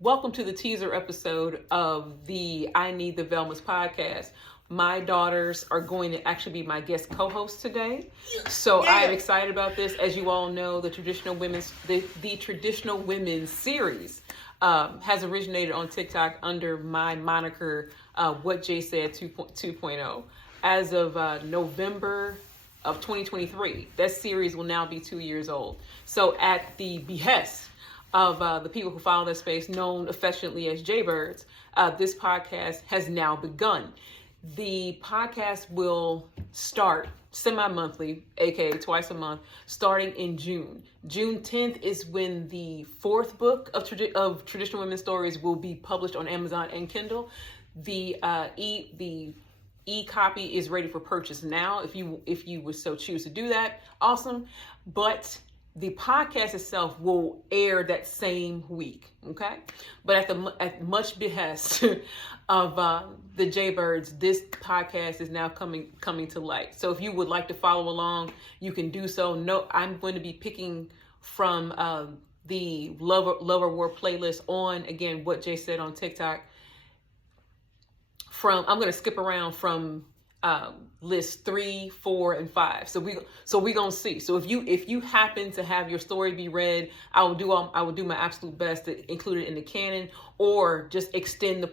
Welcome to the teaser episode of the I Need the Velmas podcast. My daughters are going to actually be my guest co-hosts today. So I am excited about this. As you all know, the traditional women's series has originated on TikTok under my moniker, What Jay Said 2.0. As of November of 2023, that series will now be 2 years old. So at the behest of the people who follow that space, known affectionately as Jayebirds, this podcast has now begun. The podcast will start semi-monthly, aka twice a month, starting in June. June 10th is when the fourth book of traditional women's stories will be published on Amazon and Kindle. The e-copy is ready for purchase now. If you would so choose to do that, awesome. But the podcast itself will air that same week, okay? But at much behest of the Jayebirds, this podcast is now coming to light. So if you would like to follow along, you can do so. No, I'm going to be picking from the Lover War playlist on, again, What Jay Said on TikTok. I'm going to skip around from list 3, 4, and 5. So we gonna see. So if you happen to have your story be read, I will do my absolute best to include it in the canon, or just extend the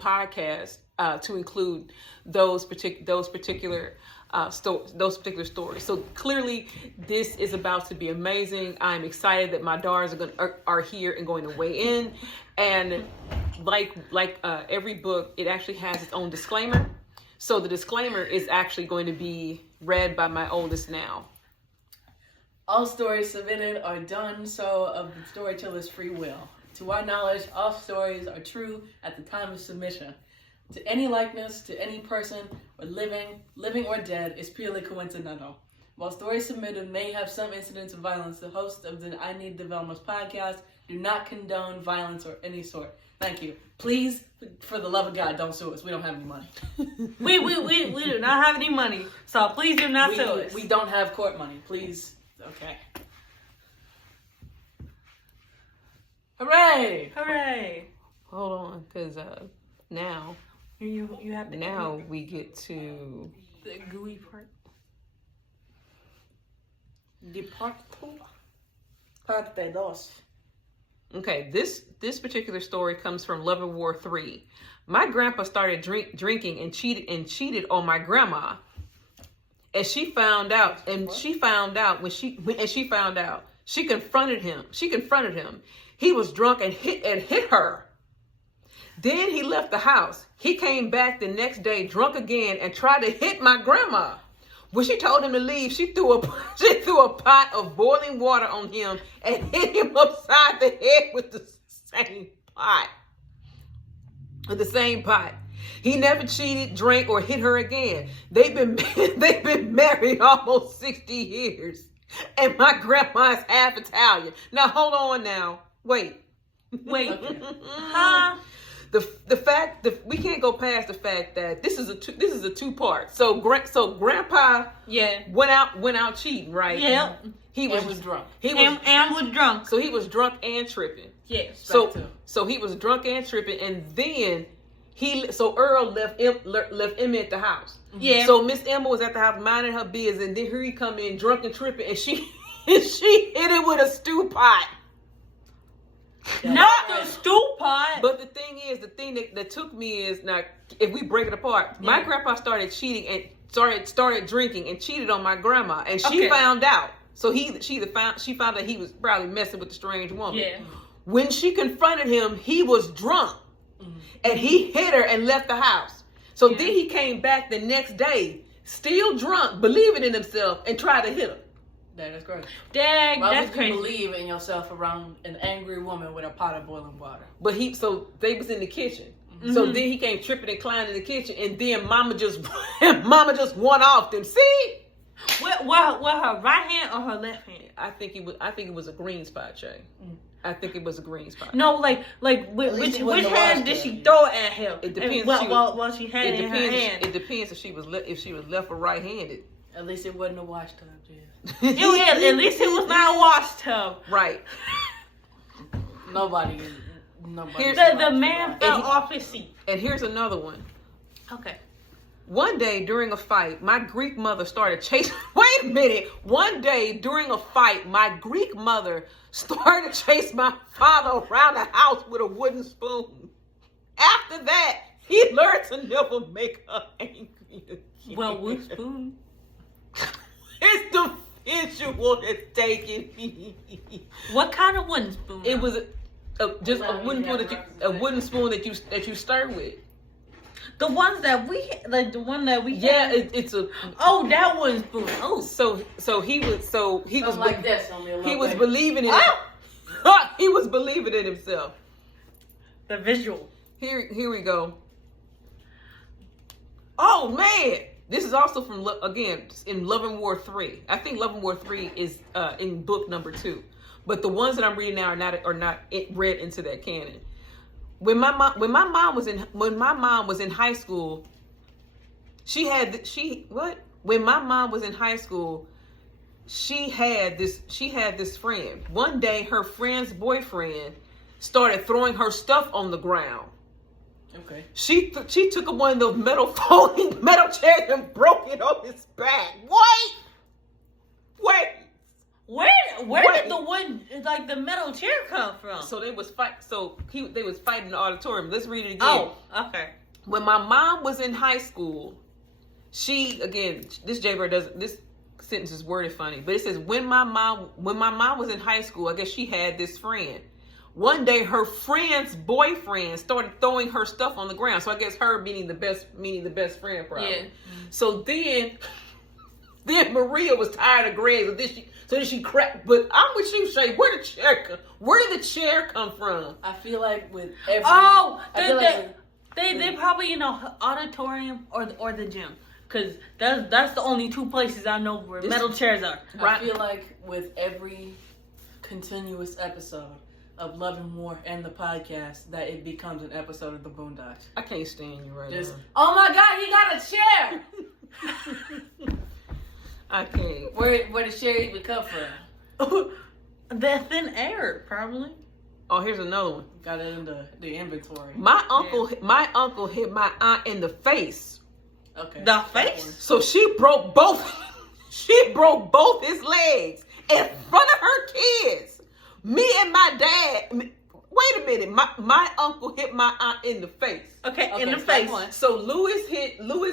podcast to include those particular stories. So clearly, this is about to be amazing. I'm excited that my daughters are here and going to weigh in. And like every book, it actually has its own disclaimer. So the disclaimer is actually going to be read by my oldest now. All stories submitted are done so of the storyteller's free will. To our knowledge, all stories are true at the time of submission. To any likeness to any person, or living or dead, is purely coincidental. While stories submitted may have some incidents of violence, the hosts of the I Need the Velmas podcast do not condone violence of any sort. Thank you. Please, for the love of God, don't sue us. We don't have any money. We do not have any money, so please do not sue us. We don't have court money. Please. Okay. Hooray! Hooray! Hold on, because now you have to now we get to the gooey part. The part 2. Parte dos. Okay, this particular story comes from Lover War 3. My grandpa started drinking and cheated on my grandma, and she found out. She confronted him. He was drunk and hit her. Then he left the house. He came back the next day drunk again and tried to hit my grandma. When she told him to leave, she threw a pot of boiling water on him and hit him upside the head with the same pot. He never cheated, drank, or hit her again. They've been married almost 60 years, and my grandma is half Italian. Now hold on. Now wait. Huh? The fact that we can't go past the fact that this is a two-part. So grandpa went out cheating, right? Yeah. He was drunk. And was drunk. So he was drunk and tripping. Yes. So he was drunk and tripping, and then Earl left Emma at the house. Yeah. So Miss Emma was at the house minding her business, and then here he come in drunk and tripping, and she hit it with a stew pot. Not the stew pot. But the thing that took me is, now if we break it apart, my grandpa started cheating and started drinking and cheated on my grandma, and she found out. So she found out he was probably messing with the strange woman. Yeah. When she confronted him, he was drunk, and he hit her and left the house. So then he came back the next day, still drunk, believing in himself, and tried to hit her. That's crazy. Dang, Why that's would crazy. you believe in yourself around an angry woman with a pot of boiling water? But they was in the kitchen. Mm-hmm. So then he came tripping and climbing in the kitchen, and then Mama just won off them. See? Well, her right hand or her left hand? I think it was a green spot, Jay. I think it was a green spot. No, which hand did she throw it at him? It depends. While she had it in her hand. It depends if she was left or right-handed. At least it wasn't a wash tub, Jess. At least it was not a wash tub. Right. Nobody nobody. The man fell off his seat. And here's another one. Okay. One day during a fight, my Greek mother started chasing. Wait a minute. One day during a fight, my Greek mother started to chase my father around the house with a wooden spoon. After that, he learned to never make her angry again. Well, wooden spoon. It's the visual that's taking me. What kind of wooden spoon? It was just a wooden spoon that you stir with. The ones that we like, the one that we Yeah, had. it's a. Oh, that wooden spoon. Oh, So he was like this. Only a he little was bit. believing in. He was believing in himself. the visual. Here we go. Oh man, this is also from again in Love and War 3. I think Love and War 3 is in book number 2, but the ones that I'm reading now are not read into that canon. When my mom was in high school, when my mom was in high school, she had this friend. One day her friend's boyfriend started throwing her stuff on the ground. Okay. She took one of those metal chairs and broke it on his back. Wait. Where did the one like the metal chair come from? So they was they was fighting in the auditorium. Let's read it again. Oh, okay. When my mom was in high school, this Jaybird doesn't. This sentence is worded funny, but it says when my mom was in high school, I guess she had this friend. One day, her friend's boyfriend started throwing her stuff on the ground. So I guess her meaning the best friend, probably. Yeah. So then Maria was tired of Greg. So then she cracked. But I'm with you, Shay. Where did the chair come from? I feel like with every. Oh, they they probably in the auditorium or the gym, cause that's the only two places I know where metal chairs are. I feel like with every continuous episode of Love and War and the podcast, that it becomes an episode of the Boondocks. I can't stand you right now. Oh my God, he got a chair. I can't. Where the chair even come from? The thin air, probably. Oh, here's another one. Got it in the inventory. My uncle hit my aunt in the face. Okay. The face? So she broke both his legs in front of her kids. Me and my dad. Wait a minute. My uncle hit my aunt in the face. Okay, in the face. So Louis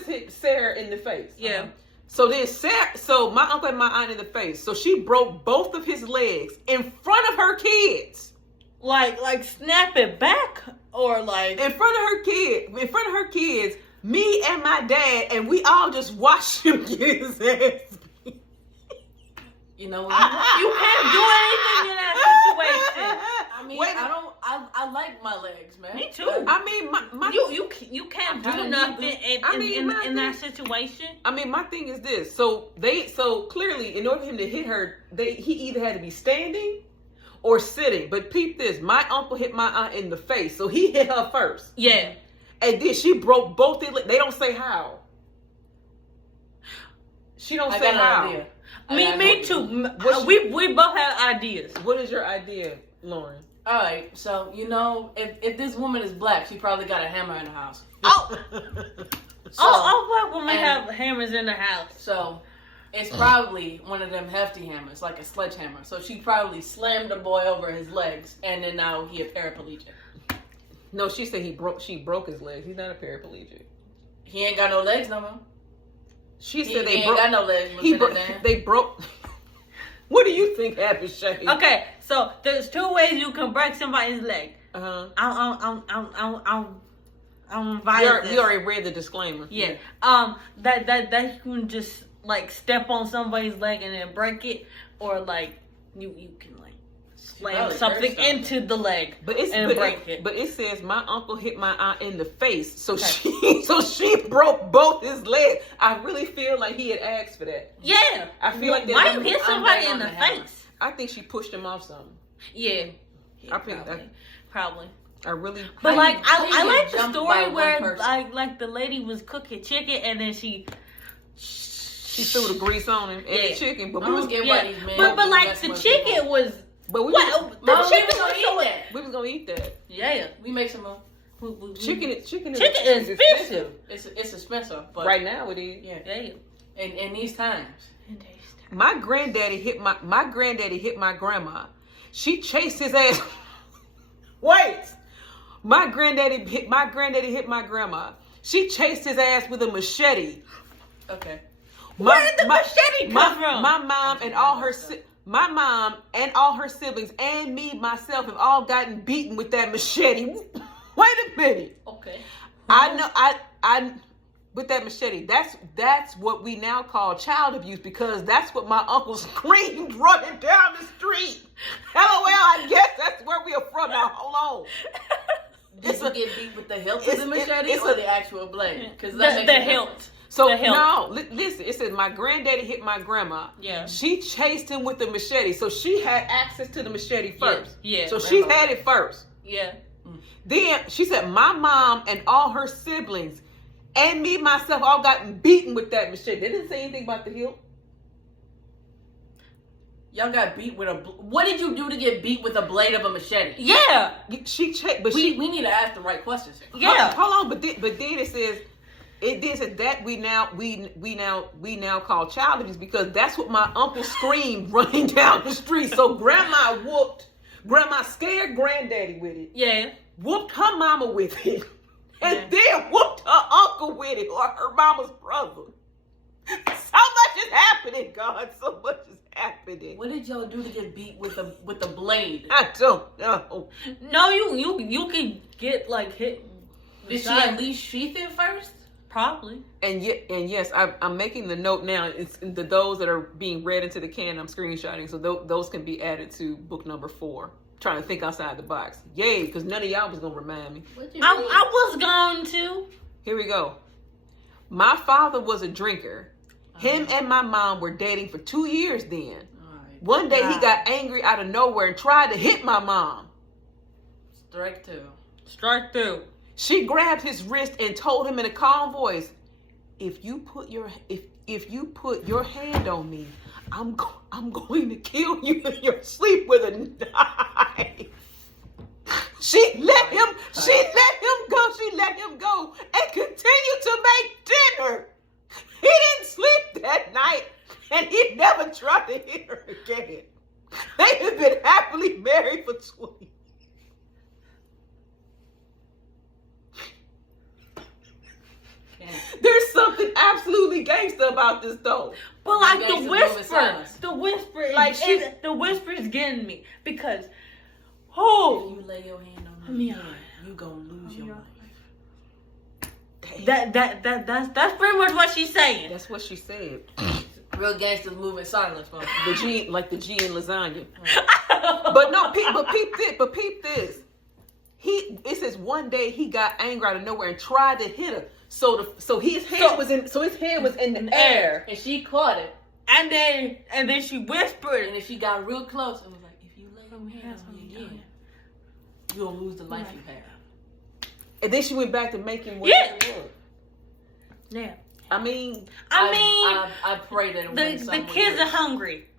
hit Sarah in the face. Yeah. So then so my uncle hit my aunt in the face. So she broke both of his legs in front of her kids. Like snap it back or like in front of her kids, me and my dad, and we all just watched him get his ass beat. You know what? You can't do anything in that situation. I mean, I like my legs, man. Me too. I mean, my you can't do nothing in that situation. I mean, my thing is this. So clearly, in order for him to hit her, he either had to be standing or sitting. But peep this, my uncle hit my aunt in the face, so he hit her first. Yeah. And then she broke both their legs. They don't say how. She don't say how. Me too. We both have ideas. What is your idea, Lauren? All right, so if this woman is black, she probably got a hammer in the house. Oh, all black women have hammers in the house. So it's probably one of them hefty hammers, like a sledgehammer. So she probably slammed the boy over his legs, and then now he a paraplegic. No, she said she broke his legs. He's not a paraplegic. He ain't got no legs no more. She said he ain't got no legs. They broke. What do you think happened, Shay? Okay, so there's two ways you can break somebody's leg. I'm violent. We already read the disclaimer. Yeah. That you can just like step on somebody's leg and then break it, or like you can like slam something into the leg and break it. But it says my uncle hit my aunt in the face, so she broke both his legs. I really feel like he had asked for that. Yeah. I feel like why you hit somebody in the face? I think she pushed him off something. Yeah. I think probably. I really. But like I like the story where like the lady was cooking chicken and then she threw the grease on him and the chicken, but like the chicken was. But we was was gonna eat that. Yeah. Yeah. We make some. Chicken is expensive. It's expensive, but right now it is. Yeah. Yeah. In these times. My granddaddy hit my grandma. She chased his ass. Wait. My granddaddy hit my grandma. She chased his ass with a machete. Okay. Where did the machete come from? My mom and all her siblings and me myself have all gotten beaten with that machete. Wait a minute. Okay. I know I with that machete. That's what we now call child abuse because that's what my uncle screamed running down the street. LOL, I guess that's where we are from now. Hold on. Did you get beat with the hilt of the machete or the actual blade? Because the hilt. So no, listen. It says my granddaddy hit my grandma. Yeah. She chased him with the machete, so she had access to the machete first. Yeah. So she had it first. Yeah. Then she said my mom and all her siblings and me myself all gotten beaten with that machete. They didn't say anything about the hilt. Y'all got beat with a. What did you do to get beat with a blade of a machete? Yeah. She checked, but we need to ask the right questions. Yeah. Hold on, but then it says. It did say that we now call child abuse because that's what my uncle screamed running down the street. So grandma scared granddaddy with it. Yeah. Whooped her mama with it. And then whooped her uncle with it or her mama's brother. So much is happening, God. So much is happening. What did y'all do to get beat with the blade? I don't know. No, you can get like hit. Did she at least sheath it first? Probably. And yes, I'm making the note now. It's those that are being read into the can. I'm screenshotting, so those can be added to book number 4. Trying to think outside the box. Yay, because none of y'all was gonna remind me. I was going to. Here we go. My father was a drinker. Him and my mom were dating for 2 years then. Right. One day he got angry out of nowhere and tried to hit my mom. Strike two. She grabbed his wrist and told him in a calm voice, "If you put your hand on me, I'm going to kill you in your sleep with a knife." She let him go and continued to make dinner. He didn't sleep that night and he never tried to hit her again. They have been happily married for 20. There's something absolutely gangster about this though. But like the whisper is getting me because If you lay your hand on me, you gonna lose your life. That's pretty much what she's saying. That's what she said. Real gangsters move in silence, folks. The G in lasagna. But no, peep this. It says one day he got angry out of nowhere and tried to hit her. So his hand was in the air. And she caught it. And then she whispered. And then she got real close and was like, "If you lay your hands on me again, you're gonna lose the life you have." And then she went back to making what Yeah. it was. Yeah. I mean, I pray that the kids are hungry.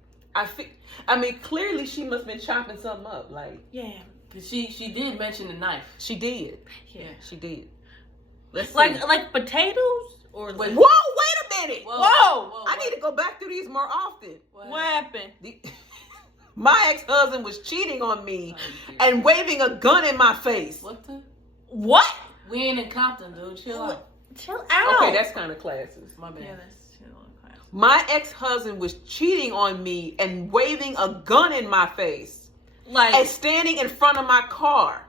Clearly she must have been chopping something up. Like, yeah, she did mention the knife. She did. Yeah, she did. Let's like see. like potatoes or like, whoa, wait a minute. Whoa. I need to go back through these more often. What happened? My ex-husband was cheating on me and waving a gun in my face. What? We ain't in Compton, dude. Chill out. Chill out. Okay, that's kind of classist. My bad. Yeah, that's chill out. My ex-husband was cheating on me and waving a gun in my face, and standing in front of my car.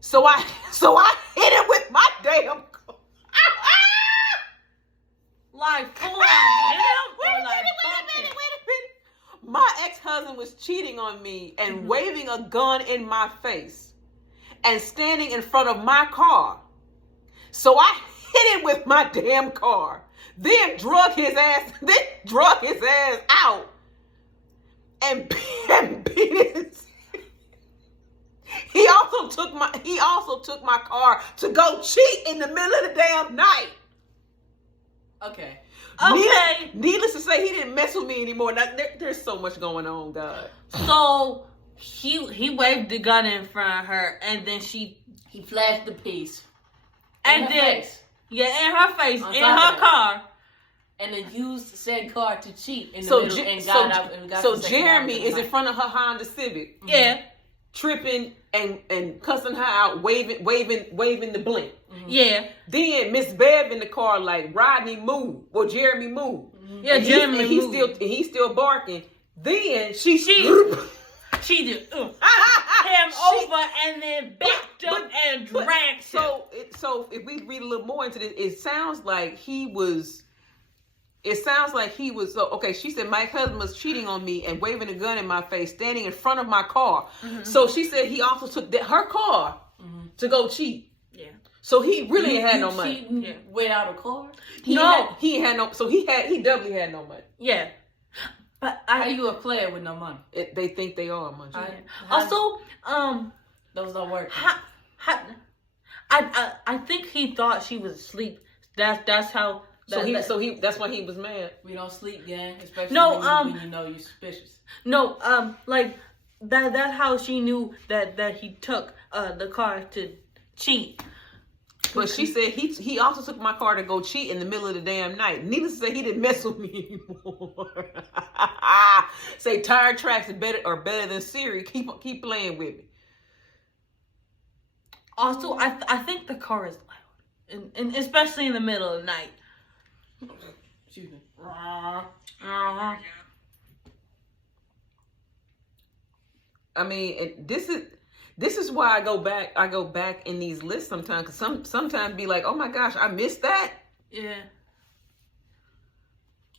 So I hit him with my damn car. Like, pull on him or like Wait a minute. My ex-husband was cheating on me and waving a gun in my face and standing in front of my car. So I hit him with my damn car, then drug his ass out and beat his. He also took my car to go cheat in the middle of the damn night. Okay. Needless to say, he didn't mess with me anymore. Now, there's so much going on, God. So he waved the gun in front of her, and then he flashed the piece. And then face. Yeah, in her face, On in top her of car. And then used said car to cheat in the middle and got out. And got so the second Jeremy round is in front of her Honda Civic. Mm-hmm. Yeah. Tripping and cussing her out, waving the blink. Mm-hmm. Yeah. Then Miss Bev in the car like, Rodney move. Or Jeremy move. Mm-hmm. Yeah, Jeremy moved. He's still barking. Then she just him over and then backed up and dragged him. So if we read a little more into this, it sounds like he was. So okay. She said my husband was cheating on me and waving a gun in my face, standing in front of my car. Mm-hmm. So she said he also took her car to go cheat. Yeah. So he really ain't had no money. Yeah. Without a car? He had no. So he doubly had no money. Yeah. But how you a player with no money? They think they are money. Also, those don't work. I think he thought she was asleep. That's how. That's why he was mad. We don't sleep, gang. Especially when you know you're suspicious. No, like that's how she knew that he took the car to cheat. But she said he also took my car to go cheat in the middle of the damn night. Needless to say, he didn't mess with me anymore. Say tire tracks are better than Siri. Keep playing with me. Also, I think the car is loud, and especially in the middle of the night. Excuse me. I mean, this is why I go back in these lists sometimes, because sometimes be like, oh my gosh, I missed that. Yeah.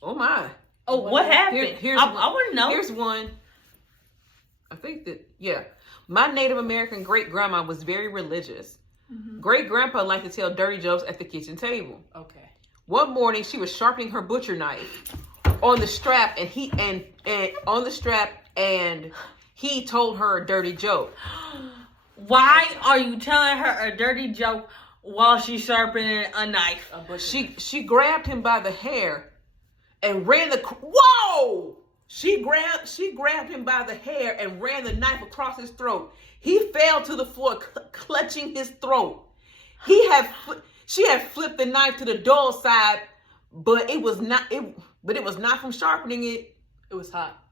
Oh my. Oh, what happened? I want to know. Here's one. I think that, yeah. My Native American great grandma was very religious. Mm-hmm. Great grandpa liked to tell dirty jokes at the kitchen table. Okay. One morning, she was sharpening her butcher knife on the strap, and he told her a dirty joke. Why are you telling her a dirty joke while she's sharpening a knife? She grabbed him by the hair and ran whoa! She grabbed him by the hair and ran the knife across his throat. He fell to the floor, clutching his throat. She had flipped the knife to the dull side, but it was not from sharpening it. It was hot.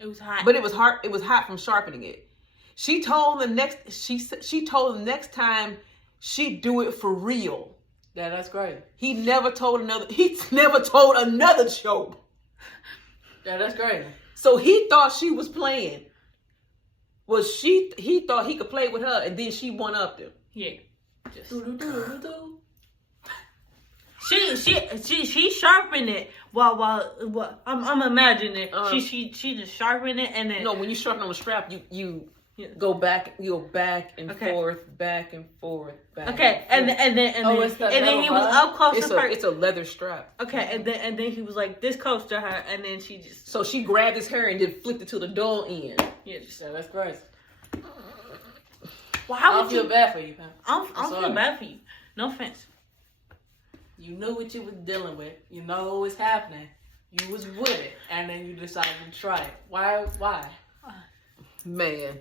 It was hot. But it was hot from sharpening it. She told the next time she'd do it for real. Yeah, that's great. He never told another joke. Yeah, that's great. So he thought she was playing. He thought he could play with her, and then she one-upped him. Yeah. She sharpened it while I'm imagining she just sharpened it and then when you sharpen on the strap you go back and forth, back and forth, back. Okay, and then he was up close to her. It's a leather strap. Okay, and then he was like this close to her, and then so she grabbed his hair and then flipped it to the dull end. Yeah, that's gross. Well, I don't feel bad for you, man. I don't feel bad for you. No offense. You knew what you was dealing with. You know what was happening. You was with it, and then you decided to try it. Why? Man,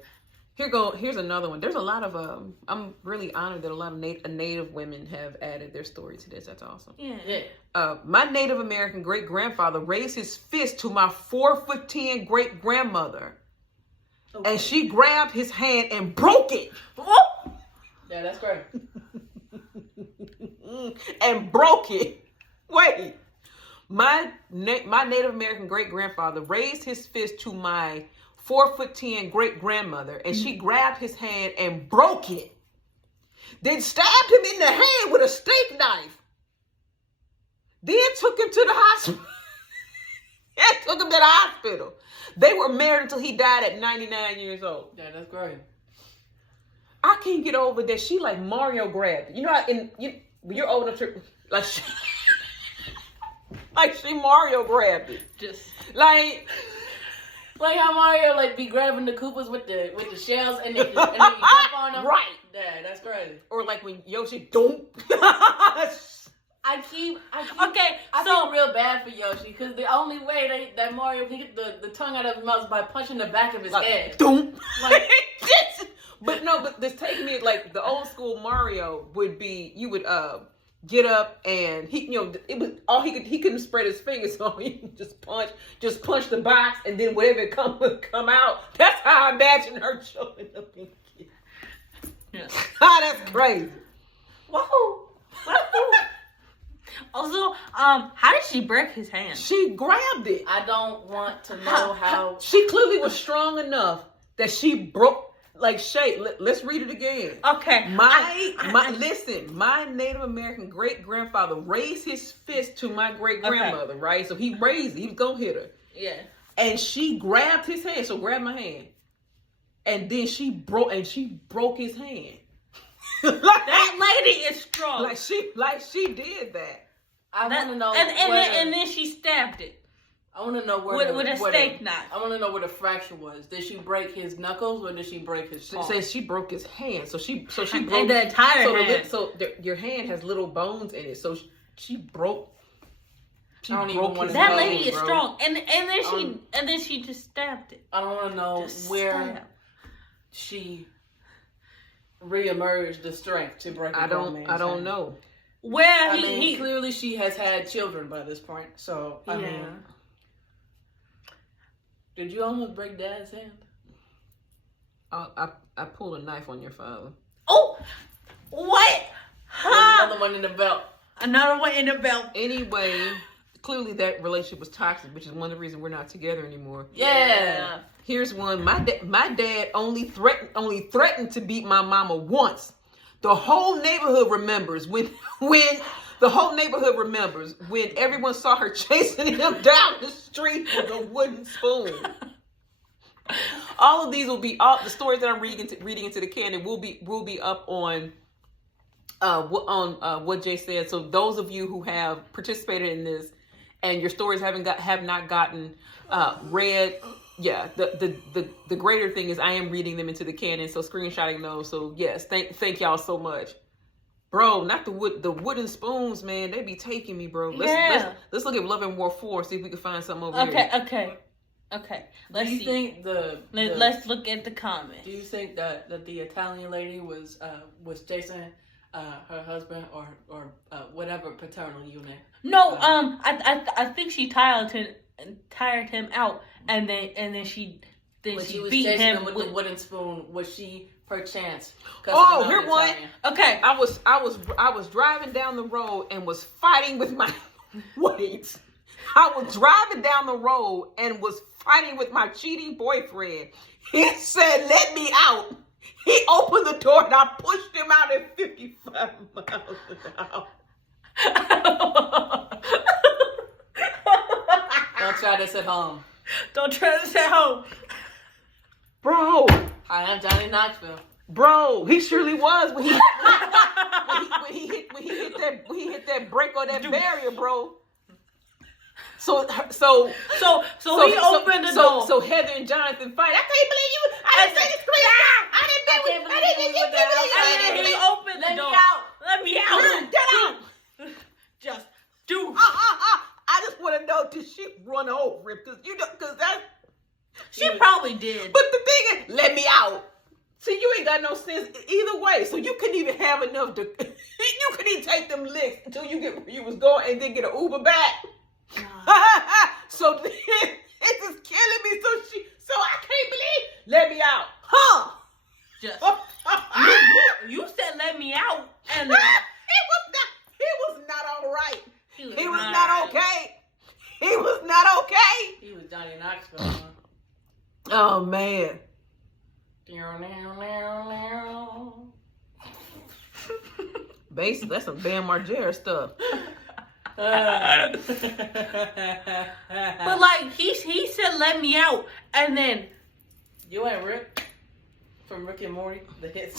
here's another one. There's a lot of I'm really honored that a lot of Native women have added their story to this. That's awesome. Yeah. My Native American great grandfather raised his fist to my 4'10" great grandmother, and she grabbed his hand and broke it. Oh! Yeah, that's great. And broke it. Wait. My Native American great grandfather raised his fist to my 4'10" great grandmother, and she grabbed his hand and broke it. Then stabbed him in the hand with a steak knife. Then took him to the hospital. They were married until he died at 99 years old. Yeah, that's great. I can't get over that she like Mario grabbed it. You know, you're old enough to like she Mario grabbed it. Just like how Mario like be grabbing the Koopas with the shells and then you jump on them. Right. Yeah, that's crazy. Or like when Yoshi don't. I I Okay, I so feel real bad for Yoshi because the only way that Mario can get the tongue out of his mouth is by punching the back of his head. Doom. Like, but no, but this taking me like the old school Mario would be. You would get up and he, it was all he couldn't spread his fingers, so he could just punch the box, and then whatever come out. That's how I imagine her showing up in kids. Yeah. That's crazy. Whoa. Also, how did she break his hand? She grabbed it. I don't want to know how. She clearly was strong enough that she broke. Like Shay, let's read it again. Okay. Listen, my Native American great grandfather raised his fist to my great grandmother, right? So he raised it. He was gonna hit her. Yeah. And she grabbed his hand. So grab my hand. And then she broke his hand. That lady is strong. Like she did that. I want to know. And then she stabbed it. I want to know where with a steak knife. I want to know where the fracture was. Did she break his knuckles or did she break his palm? She says she broke his hand. So she broke and the entire hand. Your hand has little bones in it. So she broke. She broke his that nose, lady is bro. strong. And then she just stabbed it. I don't want to know where she reemerged the strength to break. I don't know. Where he clearly she has had children by this point. So I mean. Did you almost break Dad's hand? I pulled a knife on your father. Oh, what? Huh? Another one in the belt. Another one in the belt. Anyway, clearly that relationship was toxic, which is one of the reasons we're not together anymore. Yeah. Here's one. My dad only threatened to beat my mama once. The whole neighborhood remembers when everyone saw her chasing him down the street with a wooden spoon. All of these will be the stories that I'm reading into the canon will be up on what Jay said. So those of you who have participated in this and your stories have not gotten read, the greater thing is I am reading them into the canon, so screenshotting those. So yes, thank y'all so much. Bro, not the wooden spoons, man. They be taking me, bro. Let's look at Love and War 4, see if we can find something over here. Okay. Let's see. Let's look at the comments. Do you think that the Italian lady was Jason, her husband, or whatever paternal unit? No, I think she tired him out, and then she was beat chasing him with the wooden spoon. Was she perchance? Oh, here one. Okay. I was driving down the road and was fighting with my wait. I was driving down the road and was fighting with my cheating boyfriend. He said, "Let me out." He opened the door and I pushed him out at 55 miles an hour. Don't try this at home. Don't try this at home. Bro. I am Johnny Knoxville. Bro, he surely was when he hit that break on that barrier, bro. So he opened the door. So Heather and Jonathan fight. I can't believe you. I didn't say this I he opened the door. Let me out. Get out. Just do. I just want to know, did she run over him? Because that. She probably did. But the thing is, let me out. See, you ain't got no sense either way. So you couldn't even have enough to. You couldn't even take them licks until you get where you was going and then get an Uber back. So it's just killing me. So I can't believe. Let me out, huh? Just you said let me out, and he was not all right. He was not okay. He was not okay. He was Johnny Knoxville. Oh man. Basically, that's some Bam Margera stuff. But like he said let me out, and then you ain't Rick from Rick and Morty, the hit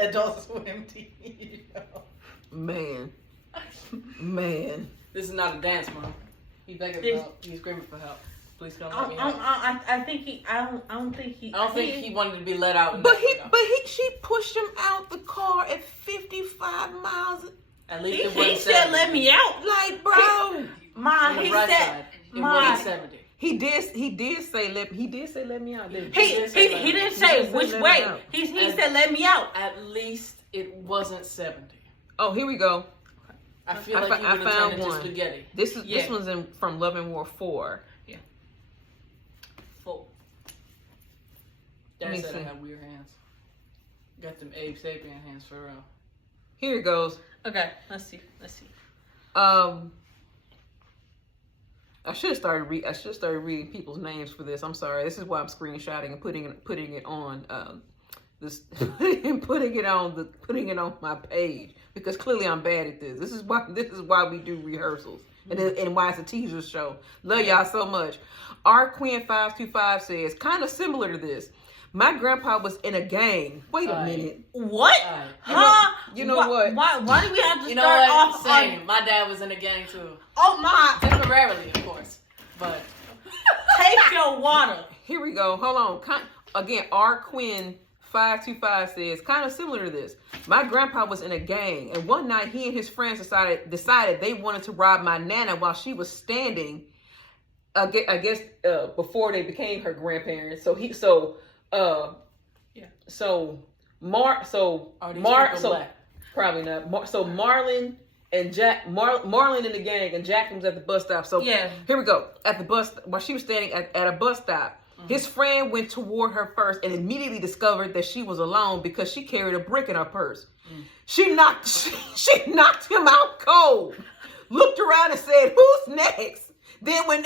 Adult Swim TV show. Man, this is not a dance, Mom. He's begging for help. He's screaming for help. Please come let me out. I don't think he wanted to be let out. But she pushed him out the car at 55 miles. At least He it wasn't said 70. let me out. Like, bro. On the He right said side, it wasn't 70. He did say let me out. Didn't he didn't say which let me way. out. He said let me out. At least it wasn't 70. Oh, here we go. I feel like you would have turned into spaghetti. This one's from Love and War 4. Yeah. 4. Dad said I have weird hands. Got them Abe Sapien hands for real. Here it goes. Okay, let's see. I should have started reading people's names for this. I'm sorry. This is why I'm screenshotting and putting it on putting it on my page, because clearly I'm bad at this. This is why we do rehearsals and why it's a teaser show. Love y'all so much. Our Queen 525 says, kind of similar to this. My grandpa was in a gang. Wait a minute. What? Huh? You know what? Why do we have to You know start what? off Same. on... My dad was in a gang too. Oh my! Temporarily, of course. But Take your water. Here we go. Hold on. Again, R. Quinn 525 says, kind of similar to this. My grandpa was in a gang, and one night he and his friends decided they wanted to rob my nana while she was standing. I guess before they became her grandparents. Probably not. So Marlon and Jack, Marlon in the gang, and Jack was at the bus stop. So yeah, here we go. At the bus, while she was standing at a bus stop, his friend went toward her first and immediately discovered that she was alone because she carried a brick in her purse. She knocked him out cold. Looked around and said, "Who's next?" Then when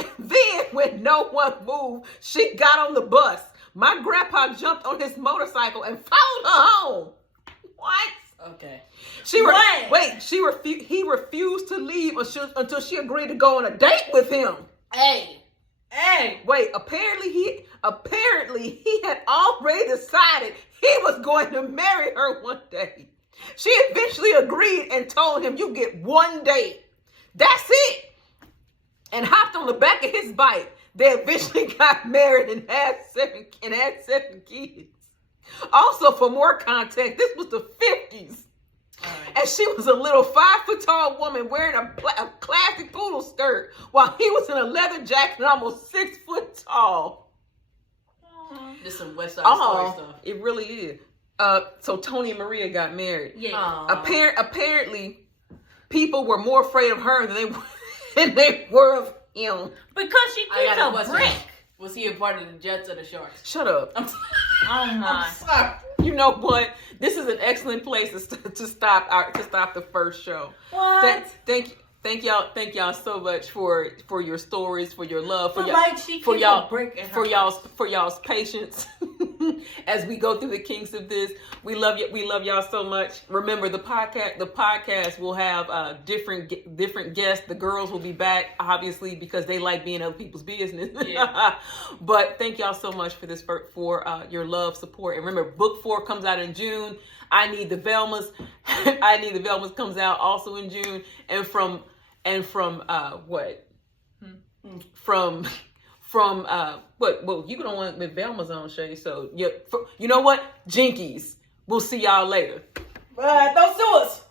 no one moved, she got on the bus. My grandpa jumped on his motorcycle and followed her home. What? okay. He refused to leave until she agreed to go on a date with him. Hey. Wait, apparently he had already decided he was going to marry her one day. She eventually agreed and told him, "You get one date. That's it." And hopped on the back of his bike. They eventually got married and had 7 kids. Also, for more context, this was the 50s. Right. And she was a little 5-foot-tall woman wearing a classic poodle skirt while he was in a leather jacket and almost 6 foot tall. This is some West Side Story stuff. It really is. So Tony and Maria got married. Yeah. Apparently, people were more afraid of her than they were of him. Because she keeps a brick. Was he a part of the Jets or the Sharks? Shut up. Oh my. I'm sorry. You know what? This is an excellent place to stop the first show. What? Thank y'all so much for your stories, for your love, for y'all's patience as we go through the kinks of this. We love y'all so much. Remember, the podcast will have different guests. The girls will be back, obviously, because they like being other people's business. Yeah. But thank y'all so much for this for your love, support, and remember, book 4 comes out in June. I Need the Velmas. I Need the Velmas comes out also in June, and from what? From what? Well, you don't want with Velma's on, Shay. So you know what? Jinkies. We'll see y'all later. Don't sue us.